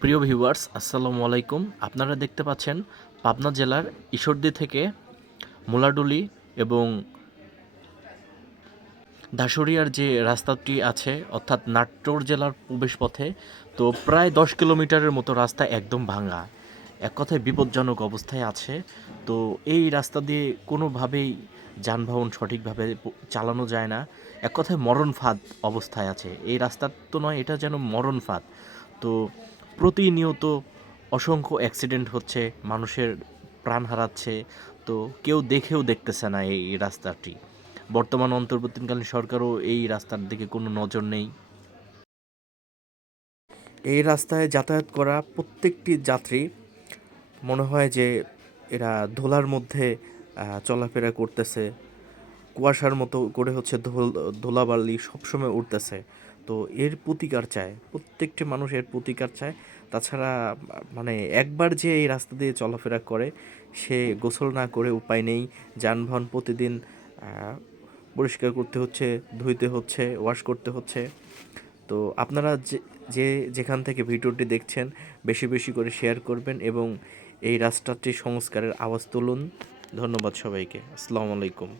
প্রিয় ভিউয়ার্স, আসসালামু আলাইকুম। আপনারা দেখতে পাচ্ছেন পাবনা জেলার ঈশ্বরদী থেকে মুলাডুলি এবং ধাসুরিয়ার যে রাস্তাটি আছে, অর্থাৎ নাটোর জেলার প্রবেশপথে, তো প্রায় 10 কিলোমিটারের মতো রাস্তা একদম ভাঙা, এক কথায় বিপজ্জনক অবস্থায় আছে। তো এই রাস্তা দিয়ে কোনোভাবেই যানবাহন সঠিকভাবে চালানো যায় না, এক কথায় মরণ ফাঁদ অবস্থায় আছে এই রাস্তা। তো নয়, এটা যেন মরণ ফাঁদ। তো প্রতিনিয়ত অসংখ্য অ্যাক্সিডেন্ট হচ্ছে, মানুষের প্রাণ হারাচ্ছে। তো কেউ দেখেও দেখতেছে না এই রাস্তাটি। বর্তমান অন্তর্বর্তীকালীন সরকারও এই রাস্তার দিকে কোনো নজর নেই। এই রাস্তায় যাতায়াত করা প্রত্যেকটি যাত্রী মনে হয় যে এরা ধুলার মধ্যে চলাফেরা করতেছে, কুয়াশার মতো করে হচ্ছে ধুলাবালি সবসময় উঠতেছে। তো এর প্রতিকার চায়, প্রত্যেকটি মানুষ এর প্রতিকার চায়। তাছাড়া মানে একবার যে এই রাস্তা দিয়ে চলাফেরা করে, সে গোসল না করে উপায় নেই। যানবাহন প্রতিদিন পরিষ্কার করতে হচ্ছে, ধুইতে হচ্ছে, ওয়াশ করতে হচ্ছে। তো আপনারা যে যেখান থেকে ভিডিওটি দেখছেন, বেশি বেশি করে শেয়ার করবেন এবং এই রাস্তাটি সংস্কারের আওয়াজ তুলুন। ধন্যবাদ সবাইকে। আসসালামু আলাইকুম।